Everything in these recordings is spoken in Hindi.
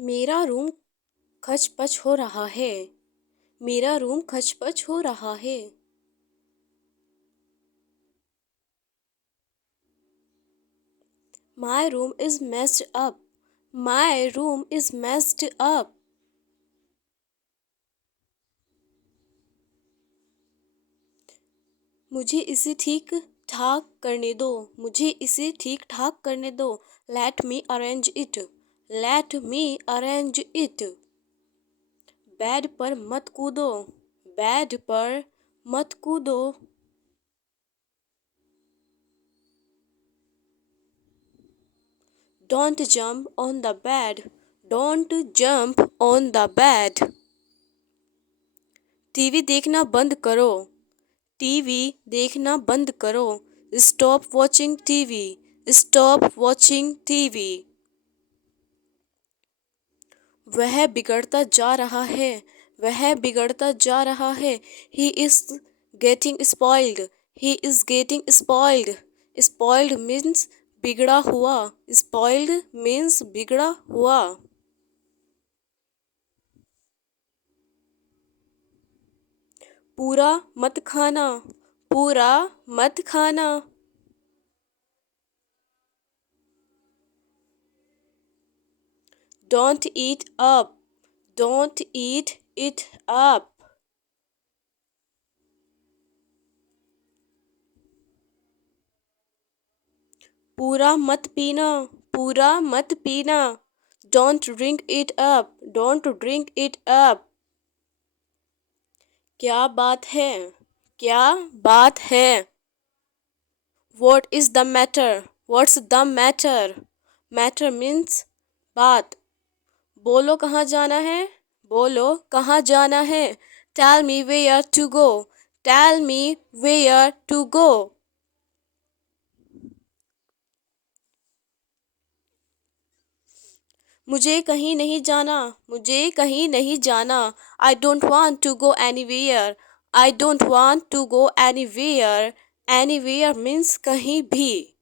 मेरा रूम खच-पच हो रहा है। मेरा रूम खच-पच हो रहा है। My room is messed up. My room is messed up. मुझे इसे ठीक ठाक करने दो। मुझे इसे ठीक ठाक करने दो। Let me arrange it. Let me arrange it. Bed पर मत कूदो। बेड पर मत कूदो। Don't jump on the bed. Don't jump on the bed. TV देखना बंद करो। टीवी देखना बंद करो। Stop watching TV. Stop watching TV. वह बिगड़ता जा रहा है। वह बिगड़ता जा रहा है। He is getting spoiled. He is getting spoiled. Spoiled means बिगड़ा हुआ। Spoiled means बिगड़ा हुआ। पूरा मत खाना। पूरा मत खाना। Don't eat up. Don't eat it up. पूरा मत पीना। पूरा मत पीना। Don't drink it up. Don't drink it up. क्या बात है? क्या बात है? What is the matter? What's the matter? Matter means बात। बोलो कहाँ जाना है? बोलो कहाँ जाना है? Tell me where to go. Tell me where to go. मुझे कहीं नहीं जाना। मुझे कहीं नहीं जाना। I don't want to go anywhere. I don't want to go anywhere. Anywhere means कहीं भी।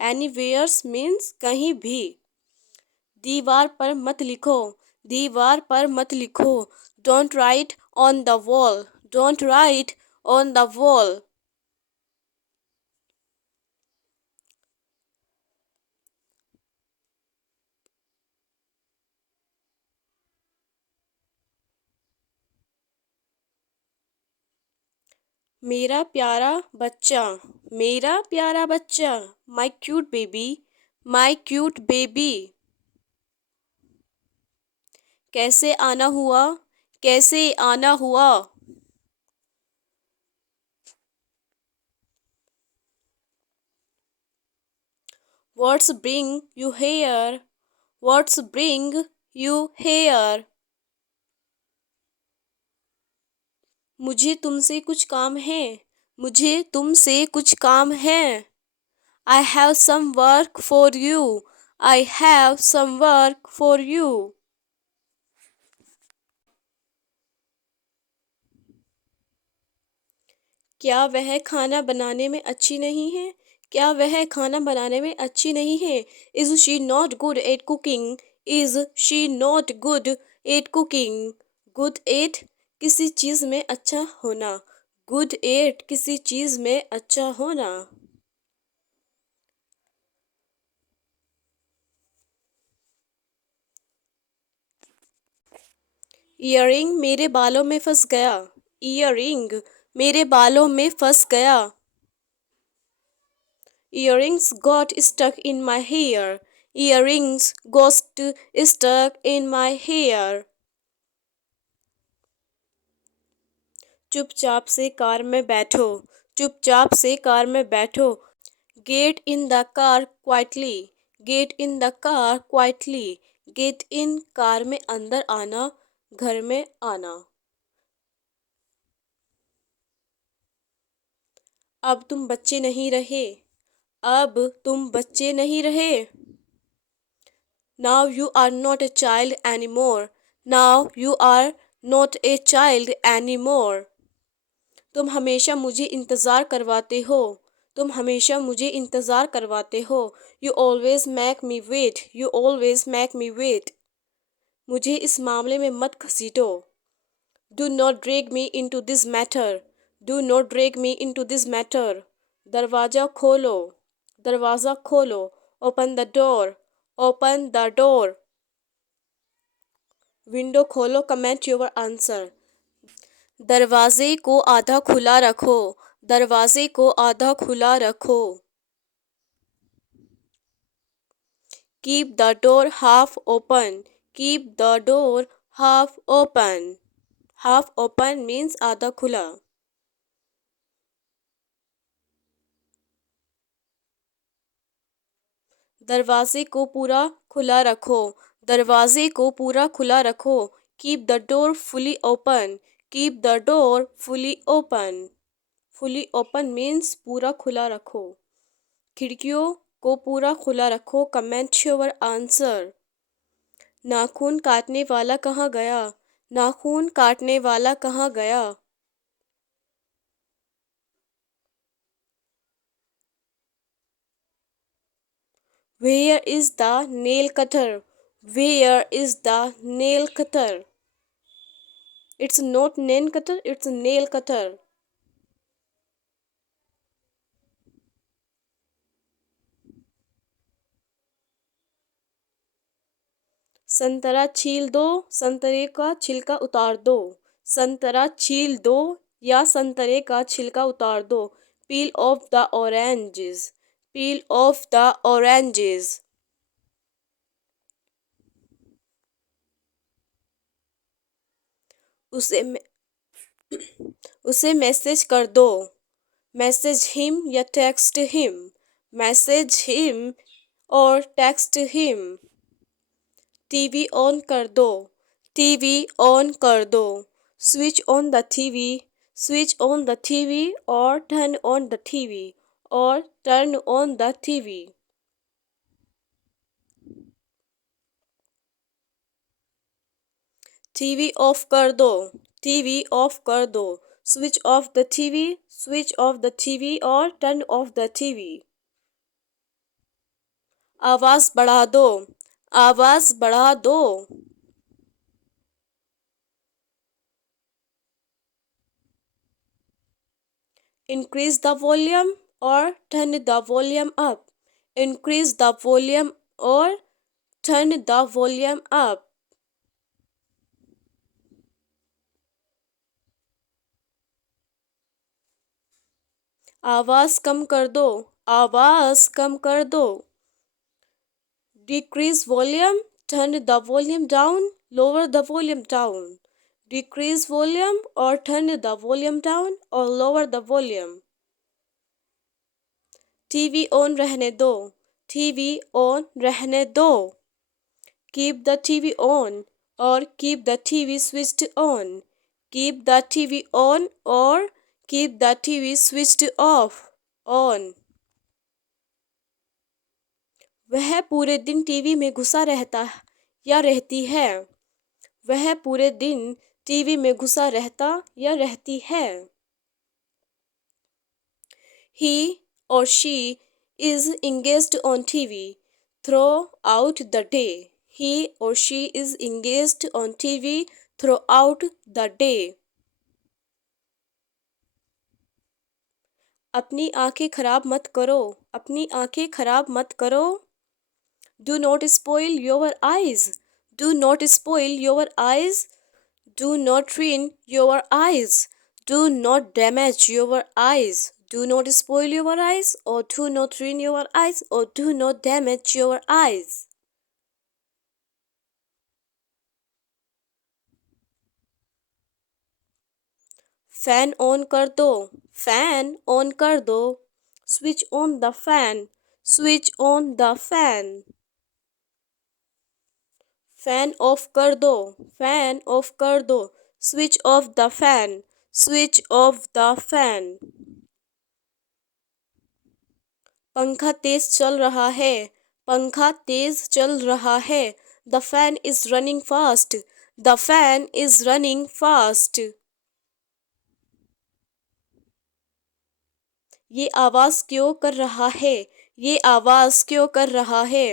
Anywhere means कहीं भी। दीवार पर मत लिखो। दीवार पर मत लिखो। Don't write on the wall. Don't write on the wall. मेरा प्यारा बच्चा। मेरा प्यारा बच्चा। My cute baby. My cute baby. कैसे आना हुआ? कैसे आना हुआ? What's bring you here? What's bring you here? मुझे तुमसे कुछ काम है। मुझे तुमसे कुछ काम है। I have some work for you. I have some work for you. क्या वह खाना बनाने में अच्छी नहीं है? क्या वह खाना बनाने में अच्छी नहीं है? Is she not good at cooking? Is she not good at cooking? Good at किसी चीज़ में अच्छा होना। Good at किसी चीज़ में अच्छा होना। ईयरिंग मेरे बालों में फंस गया। ईयरिंग मेरे बालों में फंस गया। Earrings got stuck in my hair. Earrings got stuck in my hair. चुपचाप से कार में बैठो। चुपचाप से कार में बैठो। Get in the car quietly. Get in the car quietly. Get in car में अंदर आना, घर में आना। अब तुम बच्चे नहीं रहे। अब तुम बच्चे नहीं रहे। Now you are not a child anymore. Now you are not a child anymore. तुम हमेशा मुझे इंतज़ार करवाते हो। तुम हमेशा मुझे इंतज़ार करवाते हो। You always make me wait, you always make me wait. मुझे इस मामले में मत घसीटो। Do not drag me into this matter, do not drag me into this matter. दरवाज़ा खोलो, दरवाज़ा खोलो। Open the door, open the door. Window खोलो, कमेंट योर आंसर। दरवाजे को आधा खुला रखो, दरवाजे को आधा खुला रखो। Keep the door half open, keep the door half open. Half open means आधा खुला। दरवाजे को पूरा खुला रखो, दरवाजे को पूरा खुला रखो। Keep the door fully open, keep the door fully open. Fully open means पूरा खुला रखो। खिड़कियों को पूरा खुला रखो, कमेंट योर आंसर। नाखून काटने वाला कहाँ गया, नाखून काटने वाला कहाँ गया। Where is the nail cutter? Where is the nail cutter? It's not nail cutter, it's nail cutter. संतरा छील दो, संतरे का छिलका उतार दो। संतरा छील दो या संतरे का छिलका उतार दो। Peel off the oranges. Peel off the oranges. उसे उसे मैसेज कर दो। मैसेज हिम या टेक्स्ट हिम। मैसेज हिम और टेक्स्ट हिम। टीवी ऑन कर दो, टीवी ऑन कर दो। Switch on the TV, switch on the TV और टर्न ऑन द टीवी और turn on the TV. TV off कर दो, टीवी ऑफ कर दो। Switch off the TV, switch off the TV और टर्न ऑफ द टीवी। आवाज़ बढ़ा दो, आवाज़ बढ़ा दो। Increase the volume or turn the volume up. Increase the volume or turn the volume up. आवाज़ कम कर दो, आवाज़ कम कर दो। Decrease volume, turn the volume down, lower the volume down. Decrease volume or turn the volume down or lower the volume. TV on रहने दो, टीवी ऑन रहने दो। Keep the TV on or keep the TV switched on. Keep the TV on or keep the TV switched off. On. वह पूरे दिन टीवी में घुसा रहता या रहती है। वह पूरे दिन टीवी में घुसा रहता या रहती है। He or she is engaged on TV throughout the day. He or she is engaged on TV throughout the day. अपनी आंखें खराब मत करो, अपनी आंखें खराब मत करो। Do not spoil your eyes. Do not spoil your eyes. Do not ruin your eyes. Do not damage your eyes. Do not spoil your eyes or do not ruin your eyes or do not damage your eyes. Fan on कर दो, फैन ऑन कर दो। Switch on the fan, switch on the fan. Fan of कर दो, फैन ऑफ कर दो। Switch off the fan, switch off the fan. पंखा तेज चल रहा है, पंखा तेज चल रहा है। The fan is running fast, the fan is running fast. ये आवाज़ क्यों कर रहा है? ये आवाज़ क्यों कर रहा है?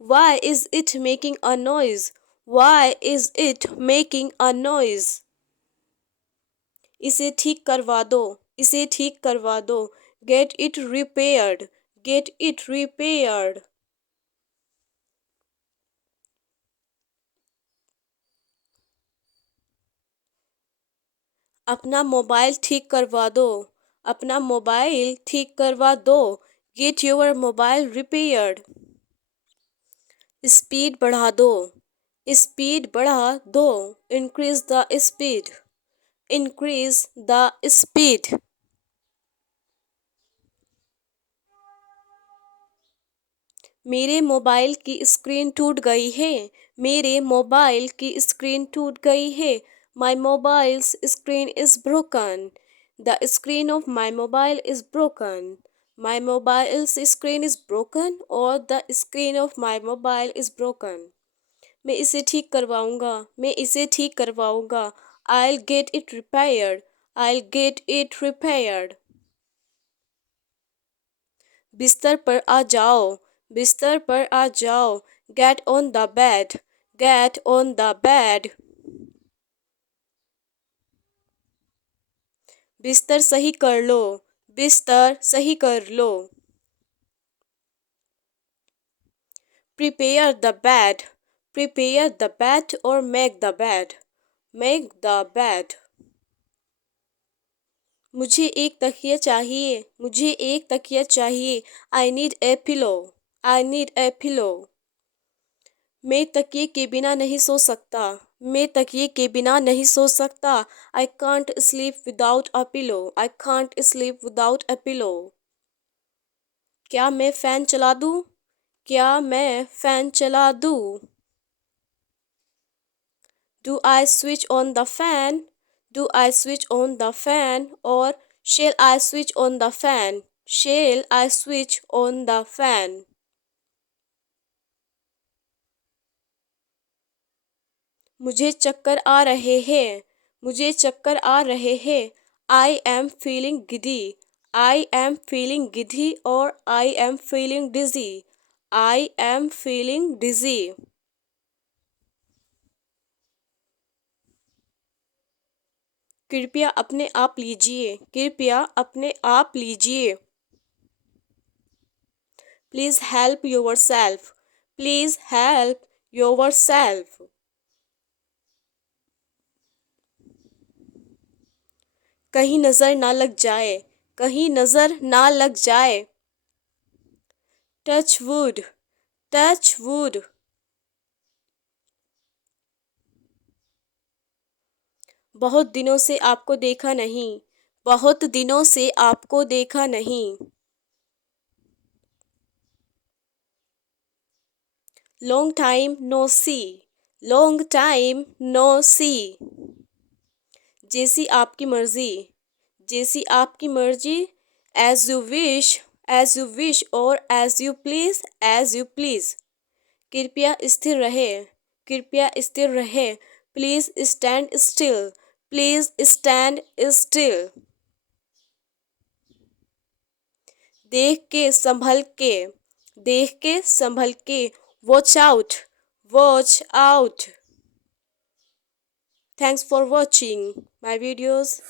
Why is it making a noise? Why is it making a noise? इसे ठीक करवा दो, इसे ठीक करवा दो। Get it repaired, get it repaired। अपना मोबाइल ठीक करवा दो, अपना मोबाइल ठीक करवा दो। Get your mobile repaired। Speed बढ़ा दो, स्पीड बढ़ा दो। Increase the speed, increase the speed। मेरे मोबाइल की स्क्रीन टूट गई है, मेरे मोबाइल की स्क्रीन टूट गई है। My mobile's screen is broken, the screen of my mobile is broken. My mobile's screen is broken और the screen of my mobile is broken. मैं इसे ठीक करवाऊंगा, मैं इसे ठीक करवाऊंगा। I'll get it repaired, I'll get it repaired। बिस्तर पर आ जाओ, बिस्तर पर आ जाओ। Get on the bed, get on the bed। बिस्तर सही कर लो, बिस्तर सही कर लो। Prepare the bed, prepare the bed or make the bed, make the bed। मुझे एक तकिया चाहिए, मुझे एक तकिया चाहिए। I need a pillow, I need a pillow. मैं तकिए के बिना नहीं सो सकता, मैं तकिए के बिना नहीं सो सकता। I can't sleep without a pillow, I can't sleep without a pillow. क्या मैं फ़ैन चला दूँ? क्या मैं फ़ैन चला दूँ? Do I switch on the fan? Do I switch on the fan or shall I switch on the fan? Shall I switch on the fan? मुझे चक्कर आ रहे हैं, मुझे चक्कर आ रहे हैं। I am feeling giddy, I am feeling giddy or I am feeling dizzy, I am feeling dizzy। कृपया अपने आप लीजिए, कृपया अपने आप लीजिए। Please help yourself, please help yourself। कहीं नज़र ना लग जाए, कहीं नज़र ना लग जाए। Touch wood, touch wood। बहुत दिनों से आपको देखा नहीं, बहुत दिनों से आपको देखा नहीं। Long time no see, long time no see। जैसी आपकी मर्जी, जैसी आपकी मर्जी। As you wish, as you wish और as you please, as you please। कृपया स्थिर रहे, कृपया स्थिर रहे। Please stand still, please stand still. देख के संभल के, देख के संभल के। Watch out, watch out. Thanks for watching my videos.